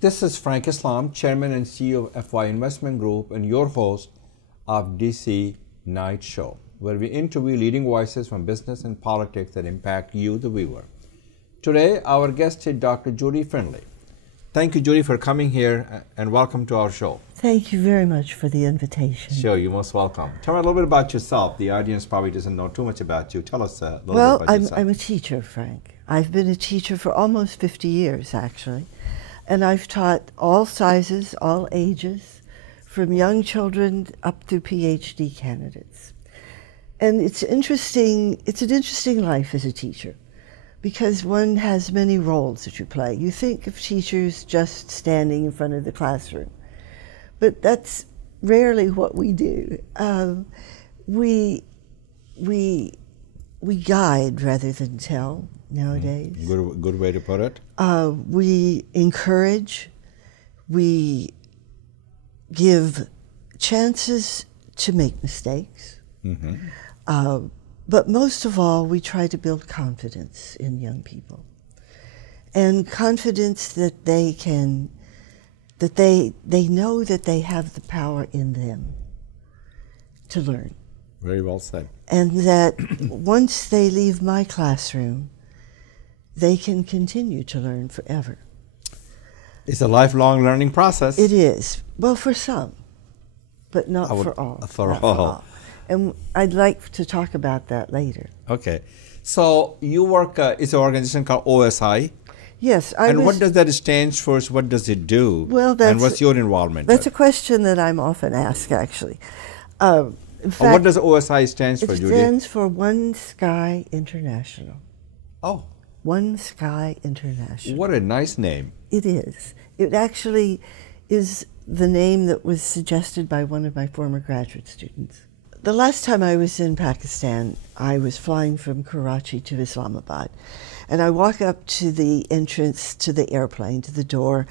This is Frank Islam, Chairman and CEO of FY Investment Group and your host of DC Night Show, where we interview leading voices from business and politics that impact you, the viewer. Today, our guest is Dr. Judy Findlay. Thank you, Judy, for coming here and welcome to our show. Thank you very much for the invitation. Sure, you're most welcome. Tell me a little bit about yourself. The audience probably doesn't know too much about you. Tell us a little bit about yourself. Well, I'm a teacher, Frank. I've been a teacher for almost 50 years, actually. And I've taught all sizes, all ages, from young children up through PhD candidates. And it's an interesting life as a teacher, because one has many roles that you play. You think of teachers just standing in front of the classroom, but that's rarely what we do. We guide rather than tell nowadays. Good way to put it. We encourage, we give chances to make mistakes. But most of all, we try to build confidence in young people, and confidence that they know that they have the power in them to learn. Very well said. And that once they leave my classroom, they can continue to learn forever. It's a lifelong learning process. It is. Well, for some, but not for all. For all. And I'd like to talk about that later. Okay. So you work, it's an organization called OSI. Yes. And what does that stand for? What does it do? Well, and what's your involvement? That's a question that I'm often asked, actually. In fact, what does OSI stand for, Judy? It stands for One Sky International. Oh. One Sky International. What a nice name. It is. It actually is the name that was suggested by one of my former graduate students. The last time I was in Pakistan, I was flying from Karachi to Islamabad. And I walk up to the entrance to the airplane, to the door,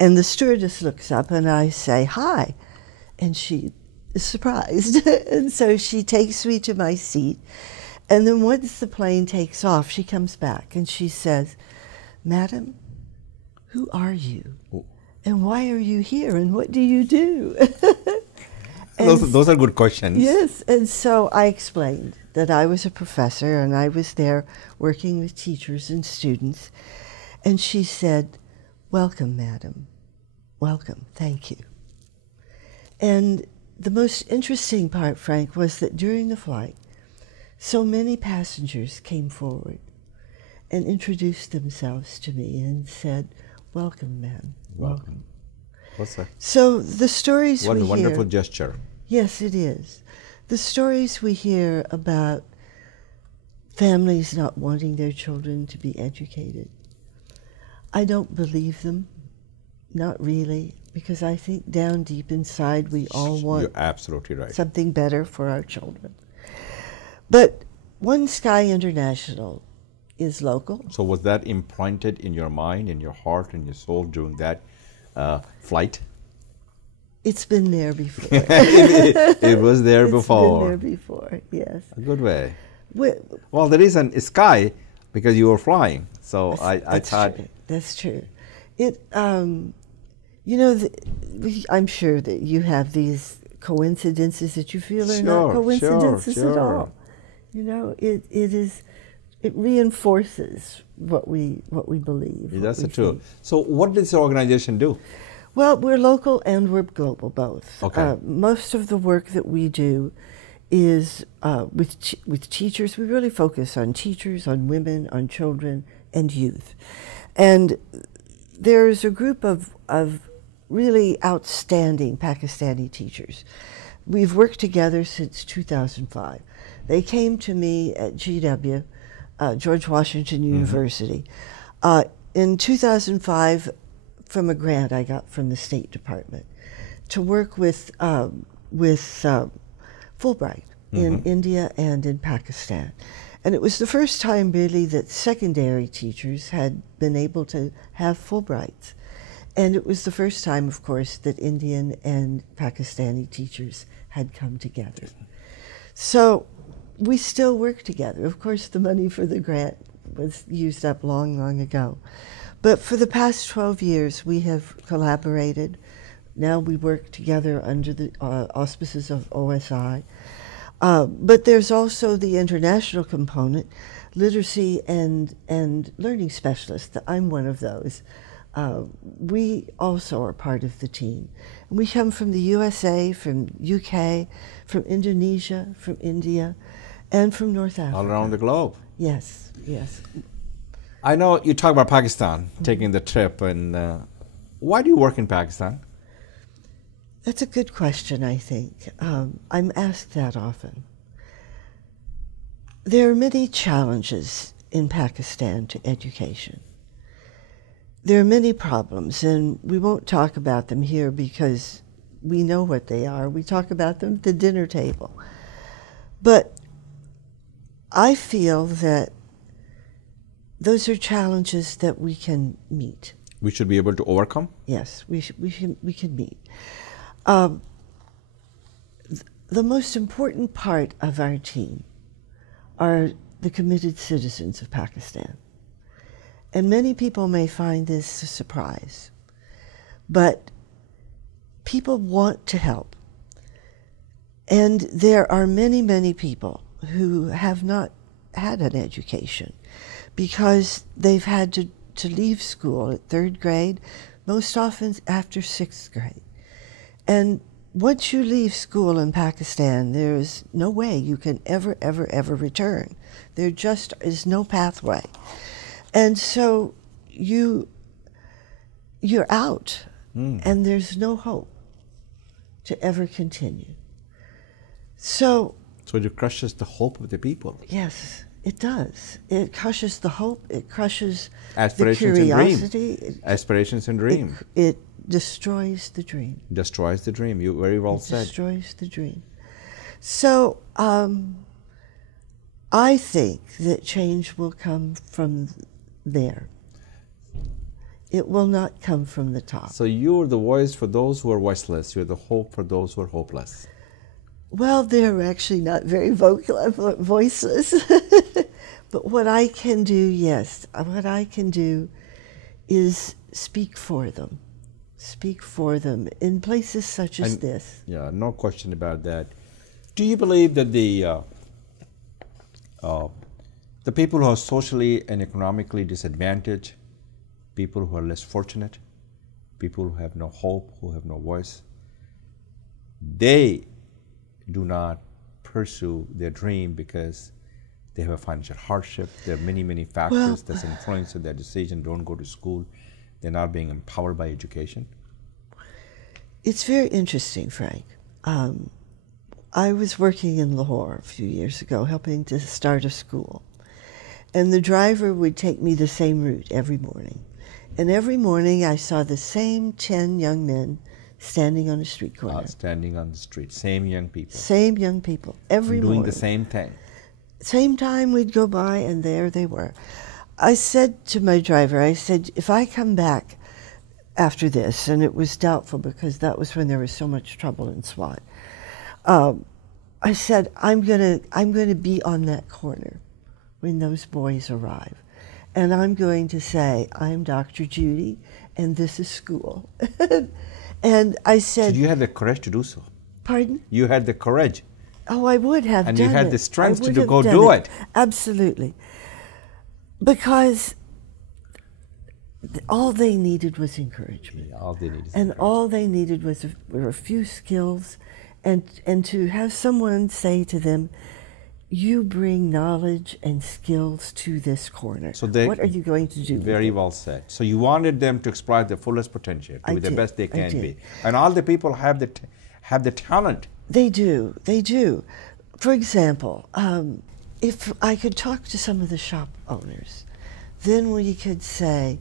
and the stewardess looks up and I say, "Hi." And she is surprised. And so she takes me to my seat. And then once the plane takes off, she comes back and she says, "Madam, who are you? And why are you here? And what do you do?" Those are good questions. Yes, and so I explained that I was a professor and I was there working with teachers and students. And she said, "Welcome, madam. Welcome, thank you." And the most interesting part, Frank, was that during the flight, so many passengers came forward and introduced themselves to me and said, "Welcome, ma'am, welcome." What's that? So the stories we hear... What a wonderful gesture. Yes, it is. The stories we hear about families not wanting their children to be educated, I don't believe them, not really, because I think down deep inside we all want You're absolutely right. something better for our children. But One Sky International is local. So was that implanted in your mind, in your heart, in your soul during that flight? It's been there before. It was there before. It's been there before, yes. A good way. Well, the reason is sky, because you were flying. So I thought... True. That's true. You know, I'm sure that you have these coincidences that you feel are not coincidences at all. You know, it reinforces what we believe. That's the truth. So what does the organization do? Well, we're local and we're global, both. Okay. Most of the work that we do is with teachers. We really focus on teachers, on women, on children, and youth. And there's a group of really outstanding Pakistani teachers. We've worked together since 2005. They came to me at GW, George Washington University, in 2005 from a grant I got from the State Department to work with Fulbright in India and in Pakistan. And it was the first time really that secondary teachers had been able to have Fulbrights. And it was the first time, of course, that Indian and Pakistani teachers had come together. So we still work together. Of course, the money for the grant was used up long, long ago. But for the past 12 years, we have collaborated. Now we work together under the auspices of OSI. But there's also the international component, literacy and learning specialists. I'm one of those. We also are part of the team. We come from the USA, from UK, from Indonesia, from India, and from North Africa. All around the globe. Yes, yes. I know you talk about Pakistan, taking the trip, and why do you work in Pakistan? That's a good question, I think. I'm asked that often. There are many challenges in Pakistan to education. There are many problems, and we won't talk about them here because we know what they are. We talk about them at the dinner table. But I feel that those are challenges that we can meet. We should be able to overcome? Yes, we can meet. The most important part of our team are the committed citizens of Pakistan. And many people may find this a surprise, but people want to help. And there are many, many people who have not had an education because they've had to leave school at 3rd grade, most often after 6th grade. And once you leave school in Pakistan, there is no way you can ever return. There just is no pathway. And so you're out, and there's no hope to ever continue. So it crushes the hope of the people. Yes, it does. It crushes the hope. It crushes aspirations the curiosity. And dream. Aspirations and dream. It destroys the dream. Destroys the dream. You very well said. Destroys the dream. So I think that change will come from there. It will not come from the top. So you're the voice for those who are voiceless. You're the hope for those who are hopeless. Well, they're actually not very voiceless. But what I can do, yes, what I can do is speak for them. Speak for them in places such as this. Yeah, no question about that. Do you believe that the people who are socially and economically disadvantaged, people who are less fortunate, people who have no hope, who have no voice, they do not pursue their dream because they have a financial hardship. There are many, many factors that's influencing their decision. Don't go to school. They're not being empowered by education. It's very interesting, Frank. I was working in Lahore a few years ago, helping to start a school. And the driver would take me the same route every morning. And every morning I saw the same 10 young men standing on a street corner. Standing on the street. Same young people. Same young people. Every morning. Doing the same thing. Same time we'd go by, and there they were. I said to my driver, I said, if I come back after this, and it was doubtful because that was when there was so much trouble in SWAT, I said, I'm gonna be on that corner when those boys arrive. And I'm going to say, I'm Dr. Judy, and this is school. And I said... So you had the courage to do so? Pardon? You had the courage. Oh, I would have done it. And you had the strength to go do it. Absolutely. Because all they needed was encouragement. Yeah, all they needed. And all they needed were a few skills, and to have someone say to them, you bring knowledge and skills to this corner. So what are you going to do? Very well said. So you wanted them to exploit their fullest potential, to be the best they can be. And all the people have the talent. They do. They do. For example, if I could talk to some of the shop owners, then we could say,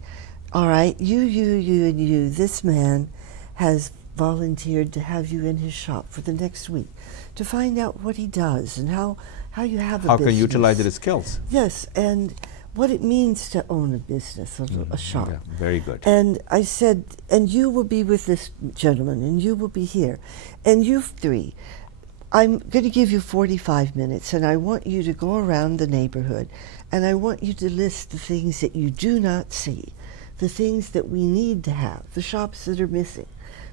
all right, you, and you, this man has volunteered to have you in his shop for the next week to find out what he does and how you have a business. How can you utilize his skills? Yes, and what it means to own a business, a shop. Yeah, very good. And I said, and you will be with this gentleman, and you will be here, and you three, I'm going to give you 45 minutes, and I want you to go around the neighborhood, and I want you to list the things that you do not see, the things that we need to have, the shops that are missing,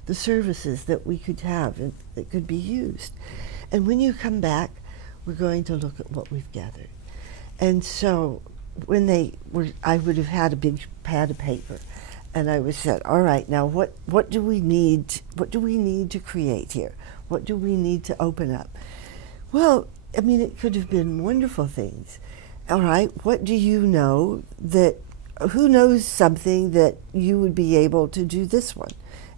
the services that we could have and that could be used. And when you come back, we're going to look at what we've gathered. And so when I would have had a big pad of paper, and I would say, all right, now what do we need? What do we need to create here? What do we need to open up? Well, I mean, it could have been wonderful things. All right, what do you know that, who knows something that you would be able to do this one?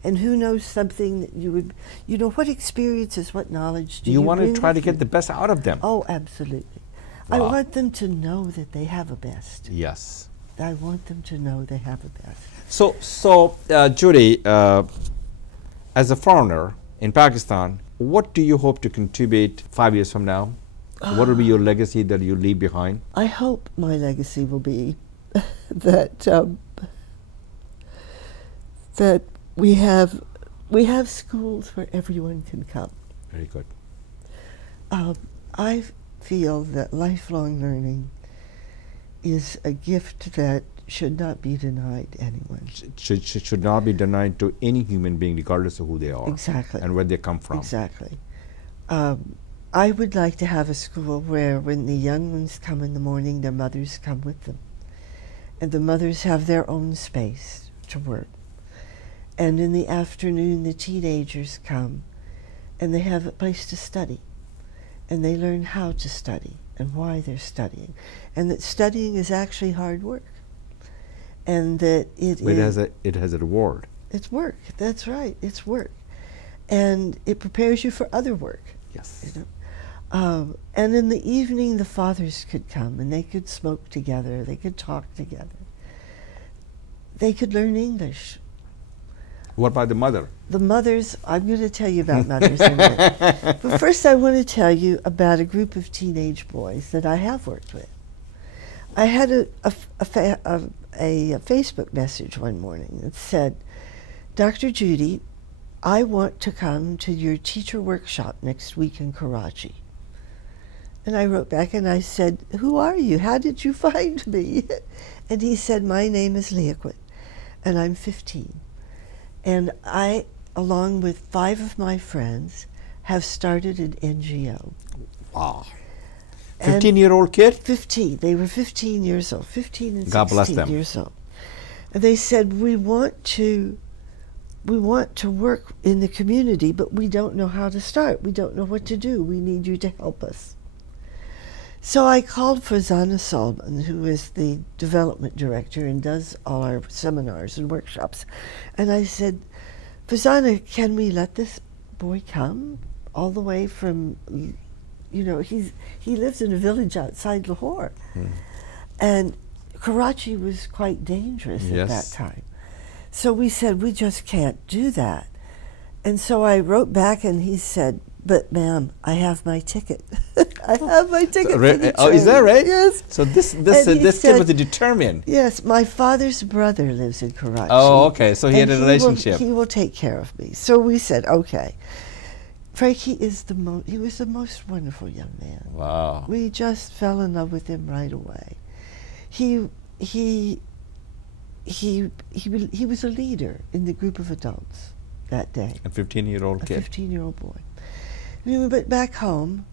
And who knows something that you would, you know, what experiences, what knowledge do you want to try to get you? the best out of them. Oh, absolutely. Wow. I want them to know that they have a best. Yes. I want them to know they have a best. So, Judy, as a foreigner in Pakistan, what do you hope to contribute 5 years from now? What will be your legacy that you leave behind? I hope my legacy will be that that we have schools where everyone can come. Very good. I feel that lifelong learning is a gift that should not be denied anyone. Should not be denied to any human being, regardless of who they are. Exactly. And where they come from. Exactly. I would like to have a school where when the young ones come in the morning, their mothers come with them. And the mothers have their own space to work. And in the afternoon, the teenagers come and they have a place to study. And they learn how to study and why they're studying. And that studying is actually hard work. And that it has a reward. It's work. That's right. It's work. And it prepares you for other work. Yes. You know? And in the evening, the fathers could come and they could smoke together. They could talk together. They could learn English. What about the mother? The mothers, I'm going to tell you about mothers in a minute. But first I want to tell you about a group of teenage boys that I have worked with. I had a Facebook message one morning that said, Dr. Judy, I want to come to your teacher workshop next week in Karachi. And I wrote back and I said, who are you? How did you find me? And he said, my name is Liaquat, and I'm 15. And I, along with 5 of my friends, have started an NGO. Wow. 15-year-old kid? 15. They were 15 years old, 15 and 16 God bless them. years old. And they said, we want to work in the community, but we don't know how to start. We don't know what to do. We need you to help us. So I called Farzana Salman, who is the development director and does all our seminars and workshops. And I said, Farzana, can we let this boy come all the way from, you know, he lives in a village outside Lahore. And Karachi was quite dangerous at that time. So we said, we just can't do that. And so I wrote back and he said, but ma'am, I have my ticket. I have my ticket. Oh, is that right? Yes. So this kid was determined. Yes, my father's brother lives in Karachi. Oh, okay. So he had a relationship. He will take care of me. So we said, okay. Frank, he was the most wonderful young man. Wow. We just fell in love with him right away. He was a leader in the group of adults that day. A 15-year-old kid. A 15-year-old boy. But back home,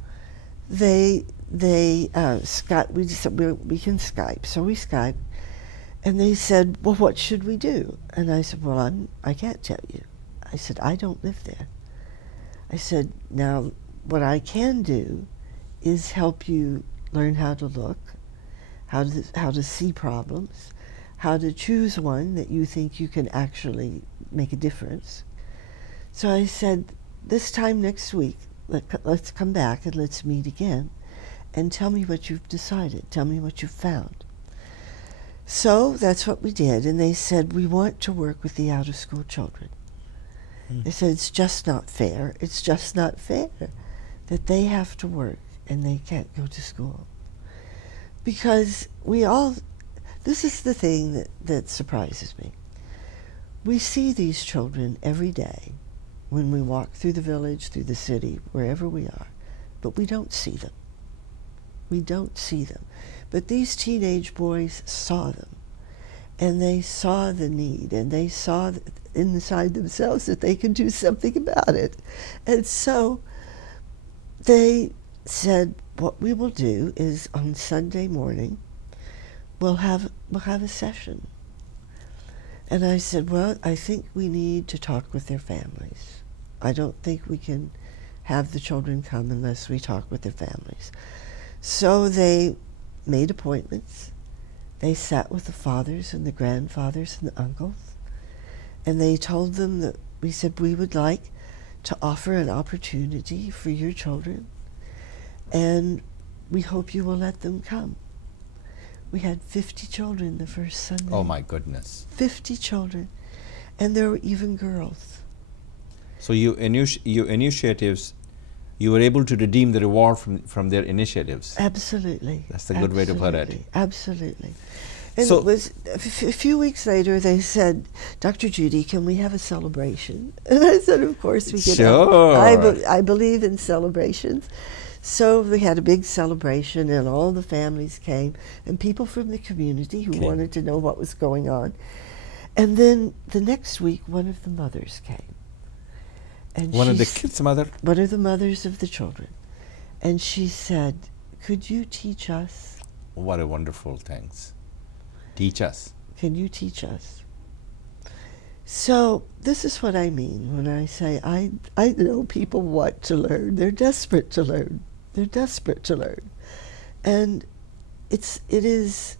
they Skype. We just said we can Skype, so we Skyped, and they said, "Well, what should we do?" And I said, "Well, I can't tell you." I said, "I don't live there." I said, "Now, what I can do is help you learn how to look, how to see problems, how to choose one that you think you can actually make a difference." So I said, "This time next week, let's come back and let's meet again and tell me what you've decided. Tell me what you've found." So that's what we did. And they said, we want to work with the out-of-school children. They said, it's just not fair. It's just not fair that they have to work and they can't go to school. Because this is the thing that surprises me. We see these children every day when we walk through the village, through the city, wherever we are, but we don't see them. We don't see them. But these teenage boys saw them, and they saw the need, and they saw inside themselves that they could do something about it. And so they said, what we will do is on Sunday morning, we'll have a session. And I said, well, I think we need to talk with their families. I don't think we can have the children come unless we talk with their families. So they made appointments. They sat with the fathers and the grandfathers and the uncles, and they told them that we said we would like to offer an opportunity for your children, and we hope you will let them come. We had 50 children the first Sunday. Oh my goodness. 50 children, and there were even girls. So your initiatives, you were able to redeem the reward from their initiatives. Absolutely. That's a good way to put it. Absolutely. And so it was a few weeks later, they said, Dr. Judy, can we have a celebration? And I said, of course we can. Sure. I believe in celebrations. So we had a big celebration, and all the families came, and people from the community who wanted to know what was going on. And then the next week, one of the mothers came. And one of the kids' mother? One of the mothers of the children. And she said, could you teach us? What a wonderful thing. Teach us. Can you teach us? So this is what I mean when I say I know people want to learn. They're desperate to learn. They're desperate to learn. And it is,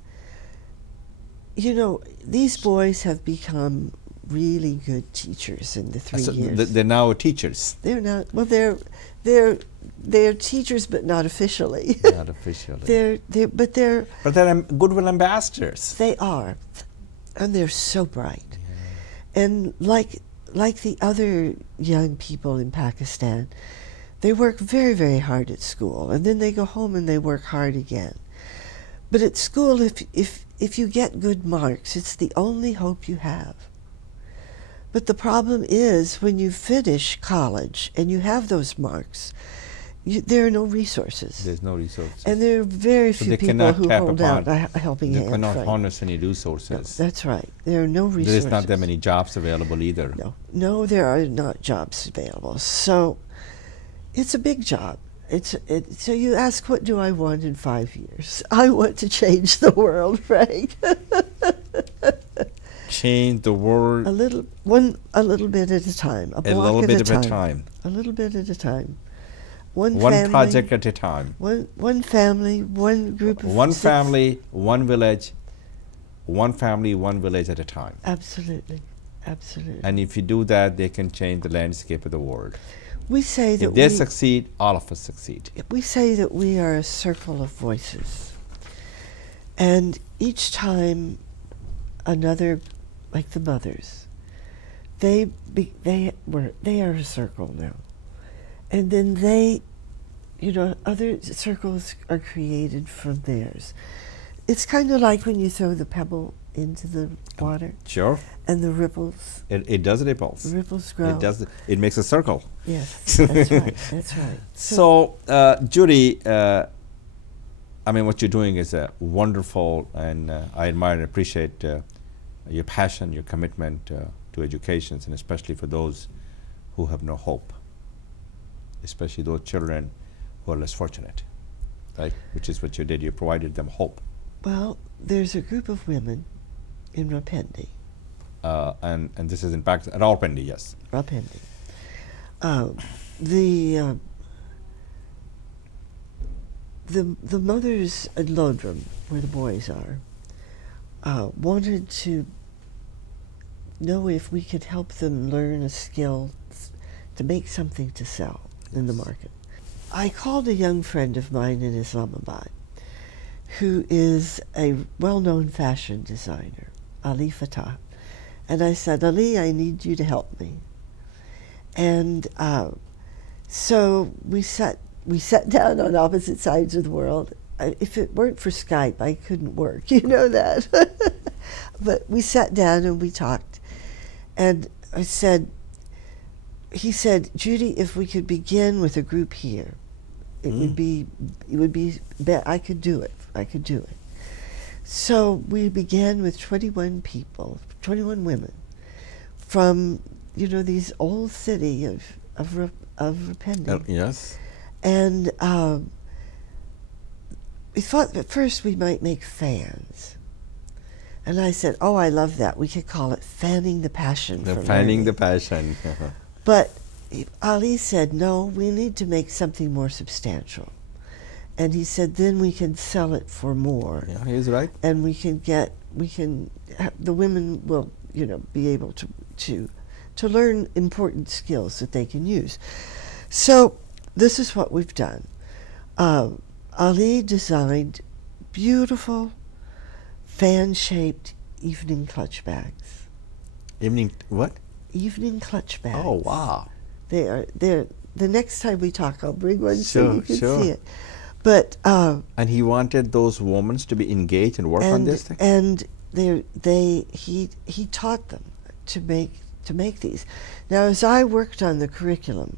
you know, these boys have become really good teachers in the 3 years. They're now teachers. They're not, well, they're teachers, but not officially. Not officially. But they're goodwill ambassadors. They are, and they're so bright. Yeah. And like the other young people in Pakistan, they work very, very hard at school, and then they go home and they work hard again. But at school, if you get good marks, it's the only hope you have. But the problem is when you finish college and you have those marks, there are no resources. There's no resources. And there are very few people who hold out a helping hand. They cannot harness any resources. No, that's right. There are no resources. There's not that many jobs available either. No, there are not jobs available. So it's a big job. So you ask, what do I want in 5 years? I want to change the world, Frank. Change the world. A little bit at a time. A little bit at a time. A little bit at a time. One family, project at a time. One family, one group of one family, one village. One family, one village at a time. Absolutely, absolutely. And if you do that, they can change the landscape of the world. We say that if they succeed, all of us succeed. We say that we are a circle of voices, and each time another, like the mothers, they are a circle now, and then other circles are created from theirs. It's kind of like when you throw the pebble into the water. Sure. And the ripples. It does ripples. The ripples grow. It makes a circle. Yes, that's right. That's right. So, Judy, I mean, what you're doing is wonderful, and I admire and appreciate your passion, your commitment to education, and especially for those who have no hope, especially those children who are less fortunate, right? Which is what you did. You provided them hope. Well, there's a group of women in Rawalpindi. And this is in Pakistan, Rawalpindi, yes. Rawalpindi. The mothers at Lodram, where the boys are, wanted to know if we could help them learn a skill to make something to sell in the market. I called a young friend of mine in Islamabad, who is a well-known fashion designer, Ali Fatah. And I said, Ali, I need you to help me. And so we sat down on opposite sides of the world. If it weren't for Skype, I couldn't work, you know that. But we sat down and we talked. And he said, Judy, if we could begin with a group here, it would be I could do it. So we began with 21 people, 21 women, from, you know, these old city of Rapindi. Yes. And we thought at first we might make fans. And I said, oh, I love that. We could call it fanning the passion. Fanning the passion. But Ali said, no, we need to make something more substantial. And he said, then we can sell it for more. Yeah, he's right. And the women will, you know, be able to learn important skills that they can use. So this is what we've done. Ali designed beautiful fan-shaped evening clutch bags. Evening what? Evening clutch bags. Oh, wow. They're the next time we talk, I'll bring one Sure, so you can sure. see it. But and he wanted those women to be engaged and work on this thing? And he taught them to make these. Now, as I worked on the curriculum,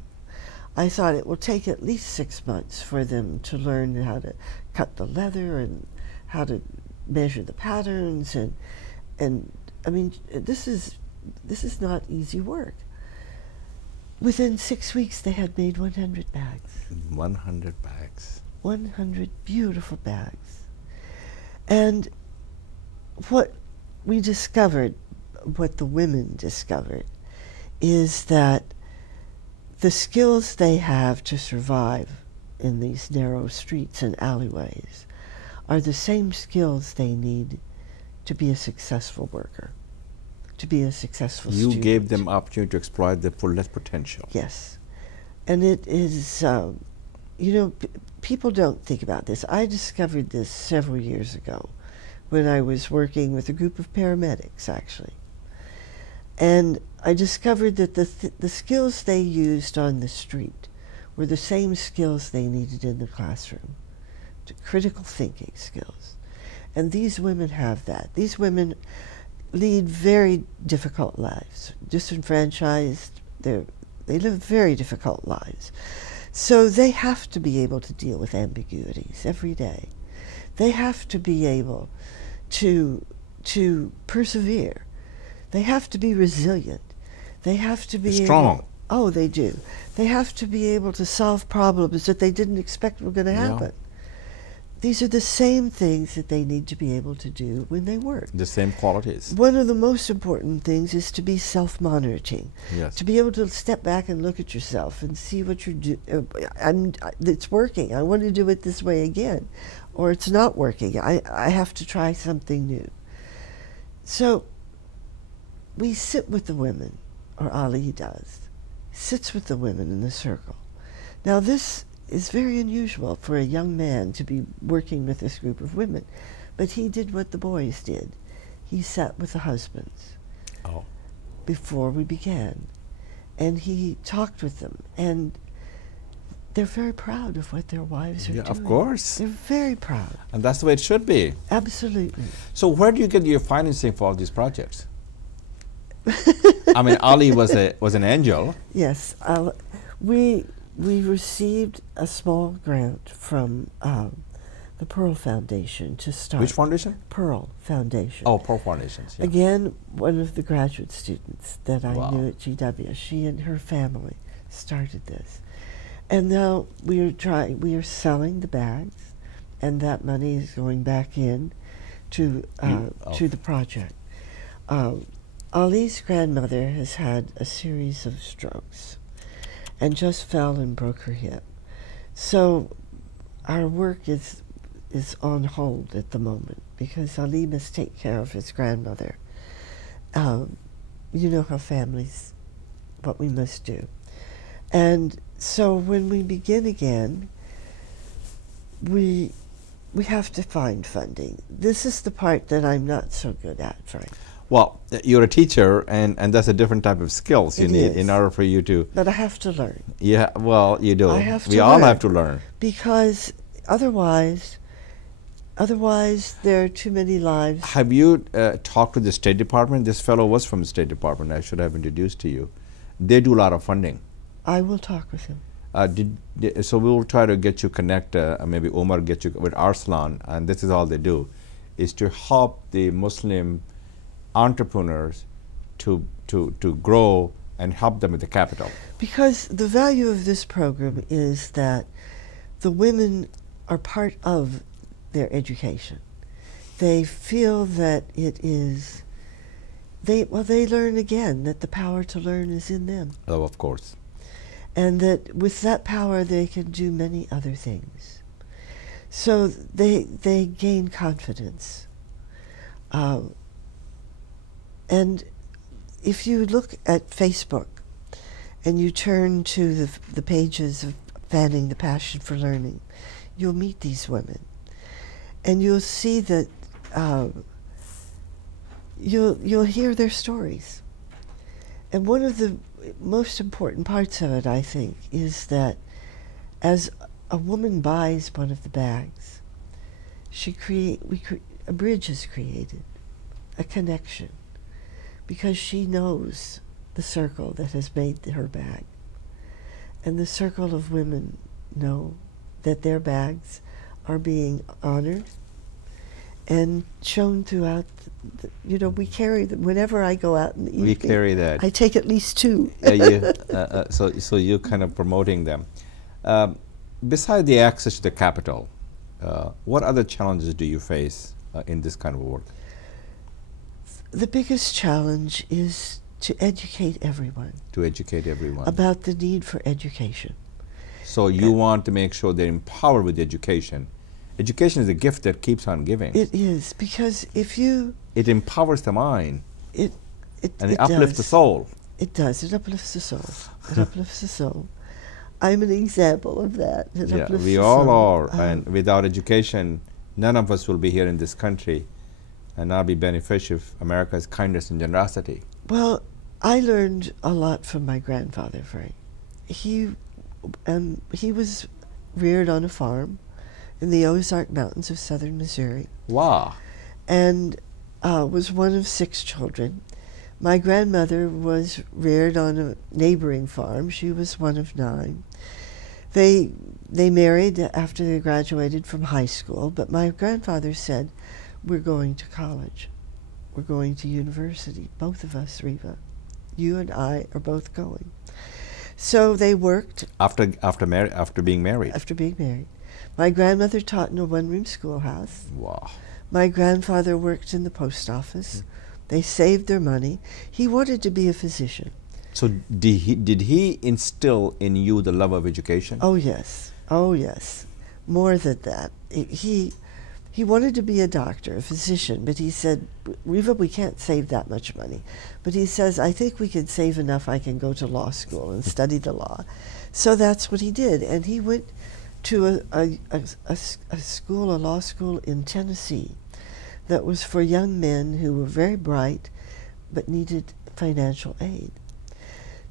I thought it will take at least 6 months for them to learn how to cut the leather and how to measure the patterns, and I mean, this is not easy work. Within 6 weeks, they had made 100 bags. 100 bags. 100 beautiful bags. And what we discovered, what the women discovered, is that the skills they have to survive in these narrow streets and alleyways are the same skills they need to be a successful worker, to be a successful student. You gave them opportunity to exploit their fullest potential. Yes. And it is, you know, people don't think about this. I discovered this several years ago when I was working with a group of paramedics, actually. And I discovered that the skills they used on the street were the same skills they needed in the classroom, critical thinking skills. And these women have that. These women lead very difficult lives, disenfranchised. They live very difficult lives. So they have to be able to deal with ambiguities every day. They have to be able to persevere. They have to be resilient. They have to be strong. Oh, they do. They have to be able to solve problems that they didn't expect were going to happen. These are the same things that they need to be able to do when they work. The same qualities. One of the most important things is to be self-monitoring. Yes. To be able to step back and look at yourself and see what you're doing. It's working. I want to do it this way again. Or it's not working. I have to try something new. So we sit with the women, or Ali does, sits with the women in the circle. Now this is very unusual for a young man to be working with this group of women, but he did what the boys did. He sat with the husbands before we began, and he talked with them, and they're very proud of what their wives are doing. Of course. They're very proud. And that's the way it should be. Absolutely. So where do you get your financing for all these projects? I mean, Ali was an angel. Yes. We received a small grant from the Pearl Foundation to start. Which foundation? Pearl Foundation. Oh, Pearl Foundations. Yeah. Again, one of the graduate students that I Wow. knew at GW, she and her family started this. And now we are selling the bags, and that money is going back in to the project. Ali's grandmother has had a series of strokes and just fell and broke her hip. So our work is on hold at the moment because Ali must take care of his grandmother. You know how families, what we must do. And so when we begin again, we have to find funding. This is the part that I'm not so good at, Frank. Well, you're a teacher, and that's a different type of skills you need in order for you to... But I have to learn. Yeah, well, you do. I have to We all learn. have to learn. Because otherwise there are too many lives. Have you talked to the State Department? This fellow was from the State Department. I should have introduced to you. They do a lot of funding. I will talk with him. So we will try to get you connect, maybe Omar get you with Arslan, and this is all they do. is to help the Muslim entrepreneurs to grow and help them with the capital. Because the value of this program is that the women are part of their education. They feel that it is, they learn again that the power to learn is in them. Oh, of course. And that with that power they can do many other things. So they gain confidence. And if you look at Facebook and you turn to the pages of Fanning the Passion for Learning, you'll meet these women. And you'll see that you'll hear their stories. And one of the most important parts of it, I think, is that as a woman buys one of the bags, a bridge is created, a connection, because she knows the circle that has made her bag. And the circle of women know that their bags are being honored and shown throughout. We carry them. Whenever I go out in the evening, we carry that. I take at least two. So you're kind of promoting them. Besides the access to the capital, what other challenges do you face in this kind of work? The biggest challenge is to educate everyone. To educate everyone. About the need for education. So you want to make sure they're empowered with education. Education is a gift that keeps on giving. It is, because if you... It empowers the mind. It uplifts the soul. It does. It uplifts the soul. It uplifts the soul. I'm an example of that. Yeah, we all are. And without education, none of us will be here in this country and not be beneficial of America's kindness and generosity. Well, I learned a lot from my grandfather, Frank. He was reared on a farm in the Ozark Mountains of southern Missouri. Wow. And was one of 6 children. My grandmother was reared on a neighboring farm. She was one of 9. They married after they graduated from high school, but my grandfather said, "We're going to college. We're going to university. Both of us, Reva. You and I are both going." So they worked. After being married? After being married. My grandmother taught in a one-room schoolhouse. Wow. My grandfather worked in the post office. They saved their money. He wanted to be a physician. So did he instill in you the love of education? Oh, yes. Oh, yes. More than that. He wanted to be a doctor, a physician, but he said, "Reva, we can't save that much money." But he says, "I think we can save enough I can go to law school and study the law." So that's what he did. And he went to a law school in Tennessee that was for young men who were very bright but needed financial aid.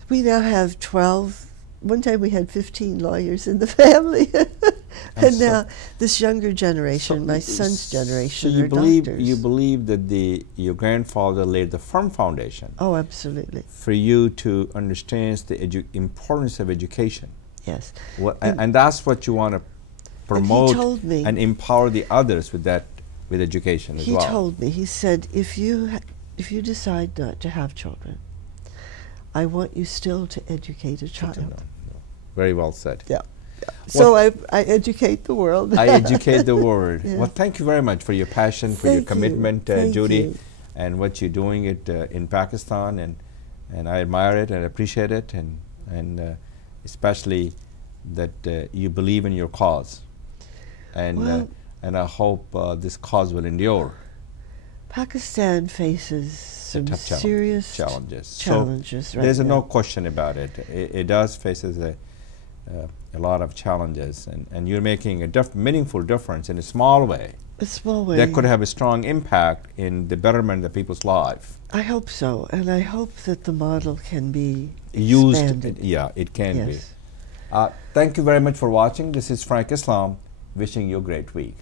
We now have 12. One time we had 15 lawyers in the family. And now this younger generation, my son's generation, are doctors. You believe that your grandfather laid the firm foundation. Oh, absolutely. For you to understand the importance of education. Yes. And that's what you want to promote. He told me, and empower the others with education as well. He told me, he said, if you decide not to have children, I want you still to educate a child. No. Very well said. Yeah. So I educate the world. I educate the world. Yeah. Well, thank you very much for your passion, for your commitment, Judy, and what you're doing in Pakistan, and I admire it and appreciate it, and especially that you believe in your cause, and I hope this cause will endure. Pakistan faces some serious challenges. So there's no question about it. It does faces a lot of challenges, and you're making a meaningful difference in a small way. A small way. That could have a strong impact in the betterment of people's life. I hope so, and I hope that the model can be expanded. Yeah, it can yes. be. Thank you very much for watching. This is Frank Islam, wishing you a great week.